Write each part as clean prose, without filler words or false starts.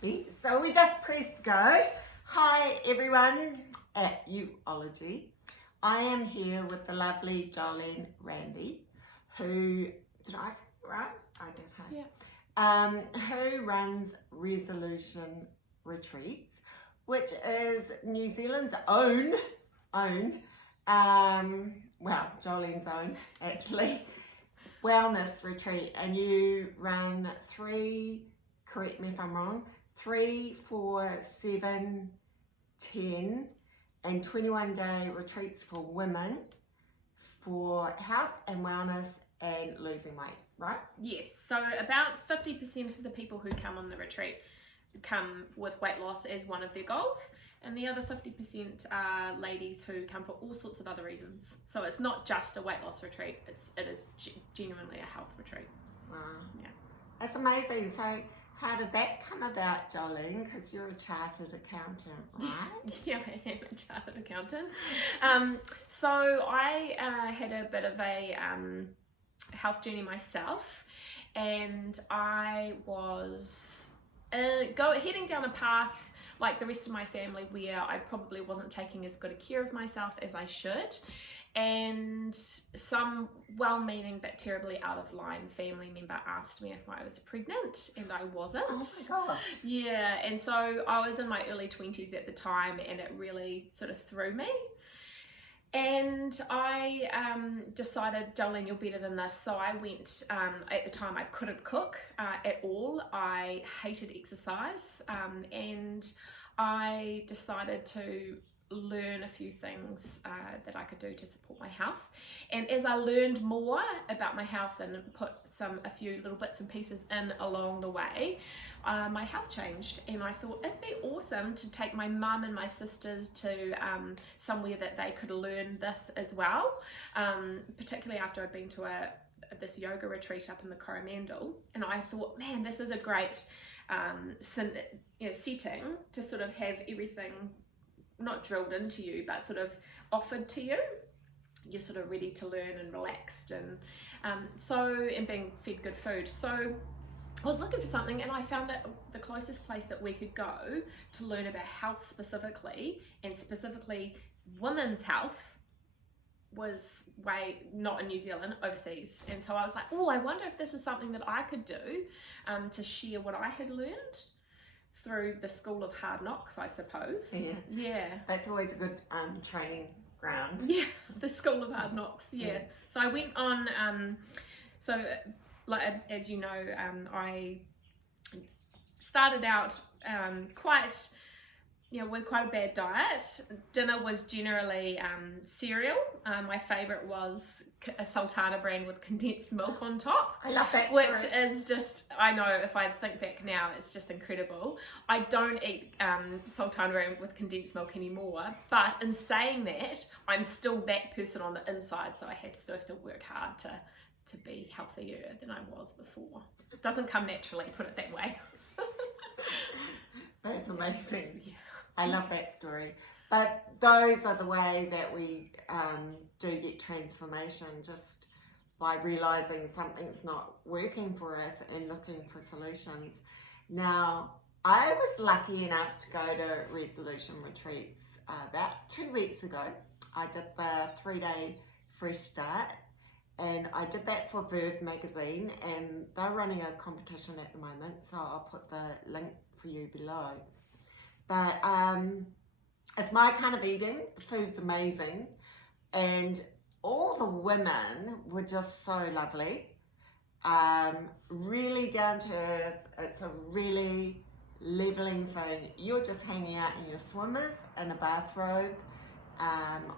happy. So we just pressed go. Hi everyone at Youology. I am here with the lovely Joelene Ranby, who, did I say it right? I did, hey? Yeah. Who runs Resolution Retreats, which is New Zealand's own, Jolene's own actually, wellness retreat. And you run 3, correct me if I'm wrong, 3, 4, 7, 10 and 21-day retreats for women for health and wellness and losing weight, right? Yes, so about 50% of the people who come on the retreat come with weight loss as one of their goals, and the other 50% are ladies who come for all sorts of other reasons. So it's not just a weight loss retreat, it is genuinely a health retreat. Wow. Yeah. That's amazing. So how did that come about, Joelene? Because you're a chartered accountant, right? Yeah, I am a chartered accountant. So I had a bit of a health journey myself, and I was heading down a path like the rest of my family where I probably wasn't taking as good a care of myself as I should, and some well-meaning but terribly out of line family member asked me if I was pregnant, and I wasn't. Oh my gosh. Yeah, and so I was in my early 20s at the time, and it really sort of threw me. And I decided, Jolene, you're better than this. So I went, at the time I couldn't cook at all. I hated exercise, and I decided to learn a few things that I could do to support my health. And as I learned more about my health and put a few little bits and pieces in along the way, my health changed, and I thought it'd be awesome to take my mum and my sisters to somewhere that they could learn this as well, particularly after I'd been to this yoga retreat up in the Coromandel. And I thought, man, this is a great setting to sort of have everything not drilled into you, but sort of offered to you. You're sort of ready to learn and relaxed, and being fed good food. So I was looking for something, and I found that the closest place that we could go to learn about health specifically, and specifically women's health, was not in New Zealand, overseas. And so I was like, oh, I wonder if this is something that I could do to share what I had learned through the School of Hard Knocks, I suppose. Yeah. That's always a good training ground. Yeah, the School of Hard Knocks, yeah. So I went on, as you know, I started out with quite a bad diet. Dinner was generally cereal. My favourite was a Sultana brand with condensed milk on top. I love that. Which is just, I know if I think back now, it's just incredible. I don't eat Sultana brand with condensed milk anymore, but in saying that, I'm still that person on the inside, so I still have to work hard to be healthier than I was before. It doesn't come naturally, put it that way. That's amazing. Yeah. I love that story. But those are the way that we do get transformation, just by realising something's not working for us and looking for solutions. Now, I was lucky enough to go to Resolution Retreats about 2 weeks ago. I did the 3-day Fresh Start, and I did that for Verve magazine, and they're running a competition at the moment, so I'll put the link for you below. But it's my kind of eating. The food's amazing, and all the women were just so lovely, really down to earth. It's a really leveling thing. You're just hanging out in your swimmers and a bathrobe,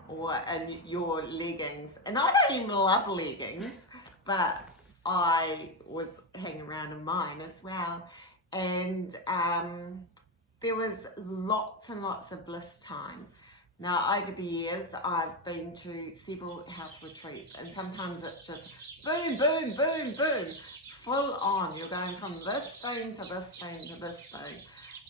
or in your leggings, and I don't even love leggings, but I was hanging around in mine as well, and there was lots and lots of bliss time. Now, over the years, I've been to several health retreats, and sometimes it's just boom, boom, boom, boom, full on. You're going from this thing to this thing to this thing.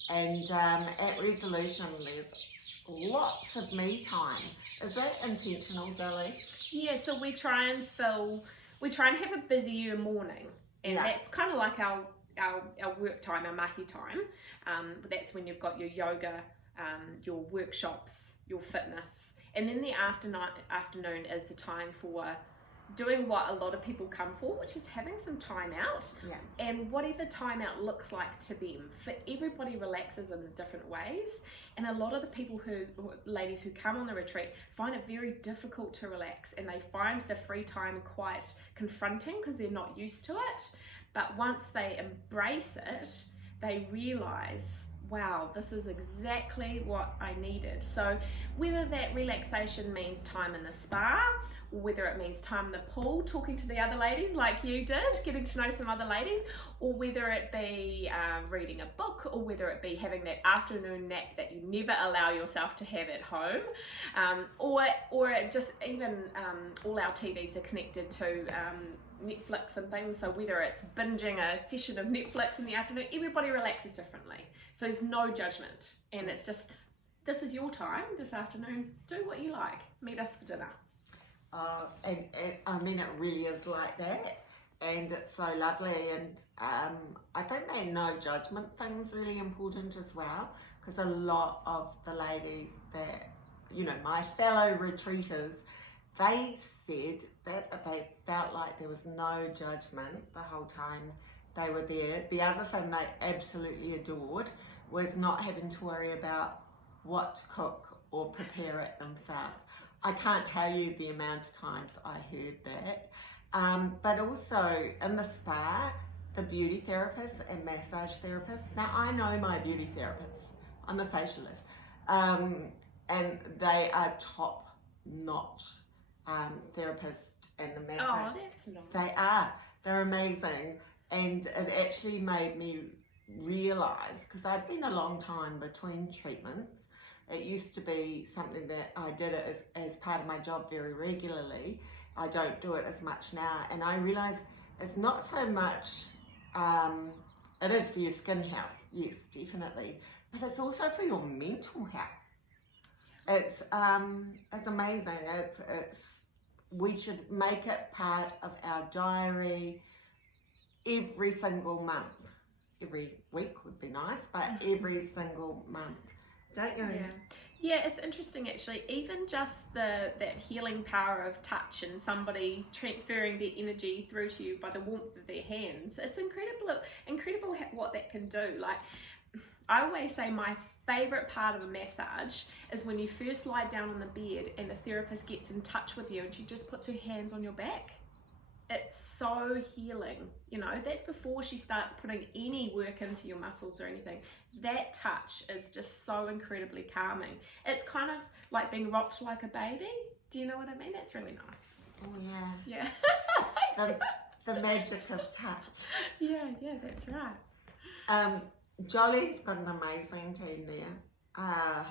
And at Resolution, there's lots of me time. Is that intentional, Dolly? Yeah, so we try and have a busier morning, and that's kind of like our our work time, our mahi time. That's when you've got your yoga, your workshops, your fitness, and then the afternoon is the time for doing what a lot of people come for, which is having some time out. Yeah. And whatever time out looks like to them. For everybody relaxes in different ways, and a lot of the ladies who come on the retreat find it very difficult to relax, and they find the free time quite confronting because they're not used to it. But once they embrace it, they realize, wow, this is exactly what I needed. So whether that relaxation means time in the spa, or whether it means time in the pool, talking to the other ladies like you did, getting to know some other ladies, or whether it be reading a book, or whether it be having that afternoon nap that you never allow yourself to have at home, or just even all our TVs are connected to Netflix and things, so whether it's binging a session of Netflix in the afternoon, everybody relaxes differently. So there's no judgment, and it's just, this is your time this afternoon, do what you like, meet us for dinner. And I mean, it really is like that, and it's so lovely. And I think that no judgment thing's really important as well, because a lot of the ladies that, you know, my fellow retreaters, they said that they felt like there was no judgment the whole time they were there. The other thing they absolutely adored was not having to worry about what to cook or prepare it themselves. I can't tell you the amount of times I heard that. But also in the spa, the beauty therapists and massage therapists. Now I know my beauty therapists. I'm a facialist. And they are top notch therapists and the massage. Oh, that's nice. They are. They're amazing. And it actually made me realise, because I'd been a long time between treatments. It used to be something that I did it as part of my job very regularly. I don't do it as much now. And I realised it's not so much, it is for your skin health, yes, definitely. But it's also for your mental health. It's amazing. We should make it part of our diary every single month. Every week would be nice, but every single month. Don't you? Yeah, it's interesting actually. Even just that healing power of touch and somebody transferring their energy through to you by the warmth of their hands. It's incredible what that can do. Like, I always say my favorite part of a massage is when you first lie down on the bed and the therapist gets in touch with you and she just puts her hands on your back. It's so healing, you know. That's before she starts putting any work into your muscles or anything. That touch is just so incredibly calming. It's kind of like being rocked like a baby. Do you know what I mean? That's really nice. Oh yeah. Yeah. the magic of touch. Yeah, that's right. Jolene's got an amazing team there. I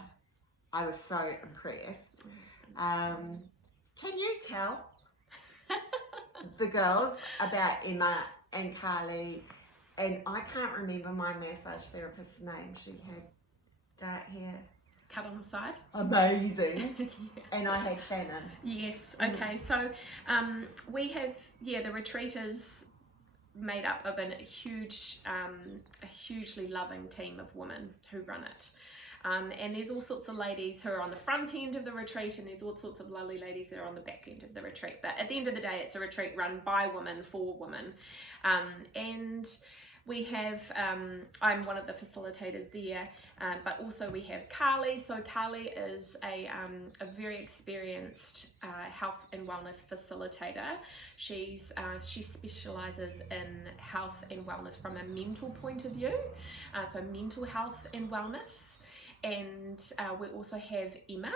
was so impressed. Can you tell the girls about Emma and Carly? And I can't remember my massage therapist's name. She had dark hair. Cut on the side. Amazing. Yeah. And I had Shannon. Yes. Okay. So we have, the retreat is made up of a hugely loving team of women who run it. And there's all sorts of ladies who are on the front end of the retreat, and there's all sorts of lovely ladies that are on the back end of the retreat. But at the end of the day, it's a retreat run by women for women. And we have, I'm one of the facilitators there, but also we have Carly. So Carly is a very experienced health and wellness facilitator. She specialises in health and wellness from a mental point of view, so mental health and wellness. And we also have Emma.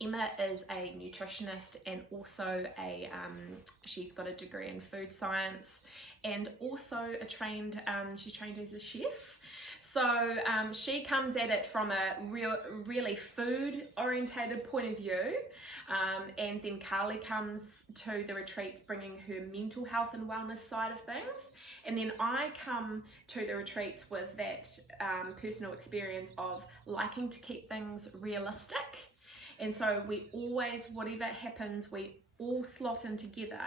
Emma is a nutritionist and also she's got a degree in food science and also she's trained as a chef. So she comes at it from a really food orientated point of view. And then Carly comes to the retreats bringing her mental health and wellness side of things. And then I come to the retreats with that personal experience of liking to keep things realistic. And so we always, whatever happens, we all slot in together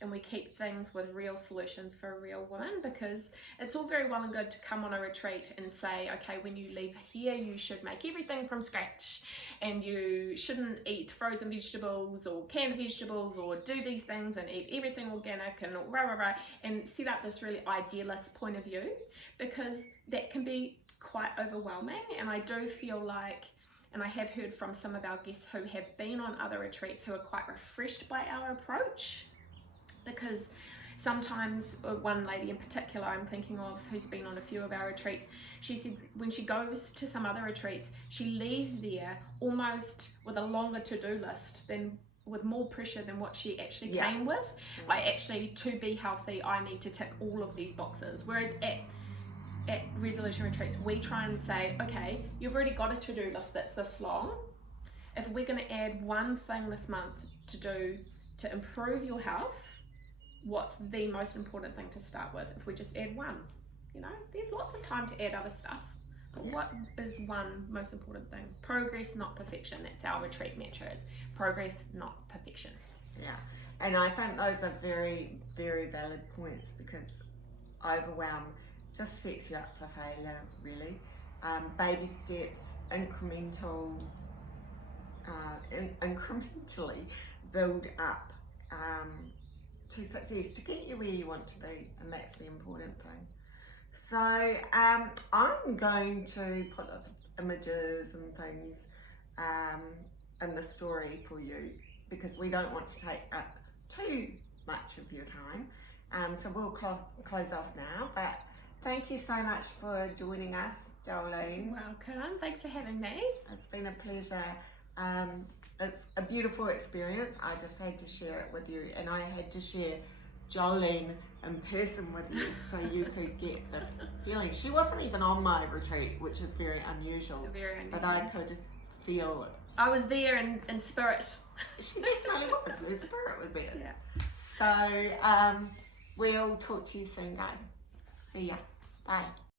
and we keep things with real solutions for real women, because it's all very well and good to come on a retreat and say, okay, when you leave here you should make everything from scratch and you shouldn't eat frozen vegetables or canned vegetables or do these things and eat everything organic and rah rah rah, and set up this really idealist point of view, because that can be quite overwhelming. And I do feel like, and I have heard from some of our guests who have been on other retreats who are quite refreshed by our approach, because sometimes one lady in particular I'm thinking of who's been on a few of our retreats, she said when she goes to some other retreats she leaves there almost with a longer to-do list, than with more pressure than what she actually came with. Like, actually, to be healthy I need to tick all of these boxes, whereas at resolution retreats we try and say, okay, you've already got a to-do list that's this long. If we're going to add one thing this month to do to improve your health, what's the most important thing to start with? If we just add one, you know, there's lots of time to add other stuff, but what is one most important thing? Progress, not perfection. That's our retreat mantra, is progress, not perfection. Yeah, and I think those are very, very valid points, because overwhelm just sets you up for failure, really. Baby steps, incrementally build up to success, to get you where you want to be, and that's the important thing. So I'm going to put lots of images and things in the story for you, because we don't want to take up too much of your time. So we'll close off now, but thank you so much for joining us, Joelene. Welcome. Thanks for having me. It's been a pleasure. It's a beautiful experience. I just had to share it with you, and I had to share Joelene in person with you so you could get the feeling. She wasn't even on my retreat, which is very unusual. Very unusual. But I could feel it. I was there in spirit. She definitely was. Her spirit was there. Yeah. So we'll talk to you soon, guys. See ya. Bye.